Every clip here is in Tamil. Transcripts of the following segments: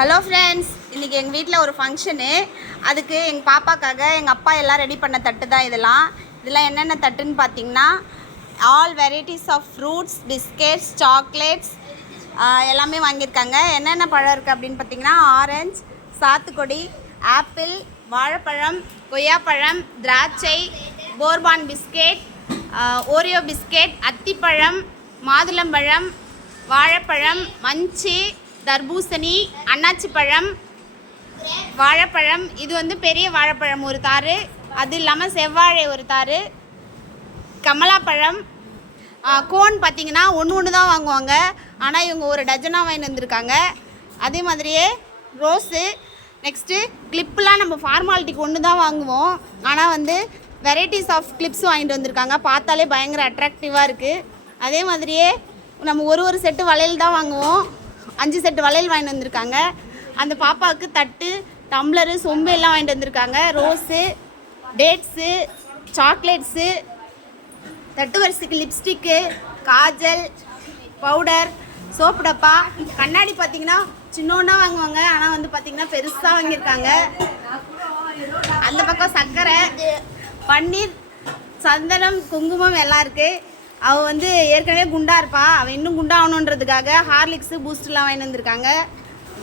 ஹலோ ஃப்ரெண்ட்ஸ், இன்றைக்கி எங்கள் வீட்டில் ஒரு ஃபங்க்ஷனு. அதுக்கு எங்கள் பாப்பாக்காக எங்கள் அப்பா எல்லாம் ரெடி பண்ண தட்டு தான் இதெல்லாம் என்னென்ன தட்டுன்னு பார்த்தீங்கன்னா, all varieties of fruits, biscuits, chocolates எல்லாமே வாங்கியிருக்காங்க. என்னென்ன பழம் இருக்குது அப்படின்னு பார்த்தீங்கன்னா, ஆரஞ்சு, சாத்துக்குடி, ஆப்பிள், வாழைப்பழம், கொய்யாப்பழம், திராட்சை, போர்பான் பிஸ்கெட், ஓரியோ பிஸ்கெட், அத்திப்பழம், மாதுளம்பழம், வாழைப்பழம், மஞ்சு, தர்பூசணி, அன்னாச்சி பழம், வாழைப்பழம். இது வந்து பெரிய வாழைப்பழம் ஒரு தாறு, அது இல்லாமல் செவ்வாழை ஒரு தாறு, கமலாப்பழம். கோன் பார்த்திங்கன்னா ஒன்று தான் வாங்குவாங்க, ஆனால் இவங்க ஒரு டஜனாக வாங்கிட்டு வந்திருக்காங்க. அதே மாதிரியே ரோஸு. நெக்ஸ்ட்டு கிளிப்லாம் நம்ம ஃபார்மாலிட்டிக்கு ஒன்று தான் வாங்குவோம், ஆனால் வந்து வெரைட்டிஸ் ஆஃப் கிளிப்ஸ் வாங்கிட்டு வந்திருக்காங்க. பார்த்தாலே பயங்கர அட்ராக்டிவாக இருக்குது. அதே மாதிரியே நம்ம ஒரு செட்டு வளையல் தான் வாங்குவோம், 5 செட்டு வளையல் வாங்கிட்டு வந்திருக்காங்க. அந்த பாப்பாவுக்கு தட்டு, டம்ளரு, சொம்பு எல்லாம் வாங்கிட்டு வந்திருக்காங்க. ரோஸு, டேட்ஸு, சாக்லேட்ஸு, தட்டு வரிசைக்கு லிப்ஸ்டிக்கு, காஜல், பவுடர், சோப்பு டப்பா. கண்ணாடி பார்த்திங்கன்னா சின்னோன்னா வாங்குவாங்க, ஆனால் வந்து பார்த்திங்கன்னா பெருசாக வாங்கியிருக்காங்க. அந்த பக்கம் சர்க்கரை, பன்னீர், சந்தனம், குங்குமம் எல்லாம் இருக்குது. அவள் வந்து ஏற்கனவே குண்டாக இருப்பாள், அவள் இன்னும் குண்டாகணுன்றதுக்காக ஹார்லிக்ஸு, பூஸ்ட்லாம் வாங்கி வந்திருக்காங்க.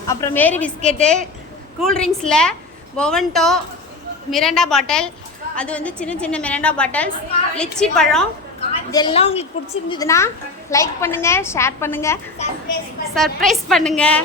அப்புறம் மேரி பிஸ்கெட்டு, கூல்ட்ரிங்க்ஸில் பொவன்டோ, மிரண்டா பாட்டில், அது வந்து சின்ன சின்ன மிரண்டா பாட்டில்ஸ், லிச்சி பழம். இதெல்லாம் உங்களுக்கு பிடிச்சிருந்ததுன்னா லைக் பண்ணுங்கள், ஷேர் பண்ணுங்கள், சர்ப்ரைஸ் பண்ணுங்கள்.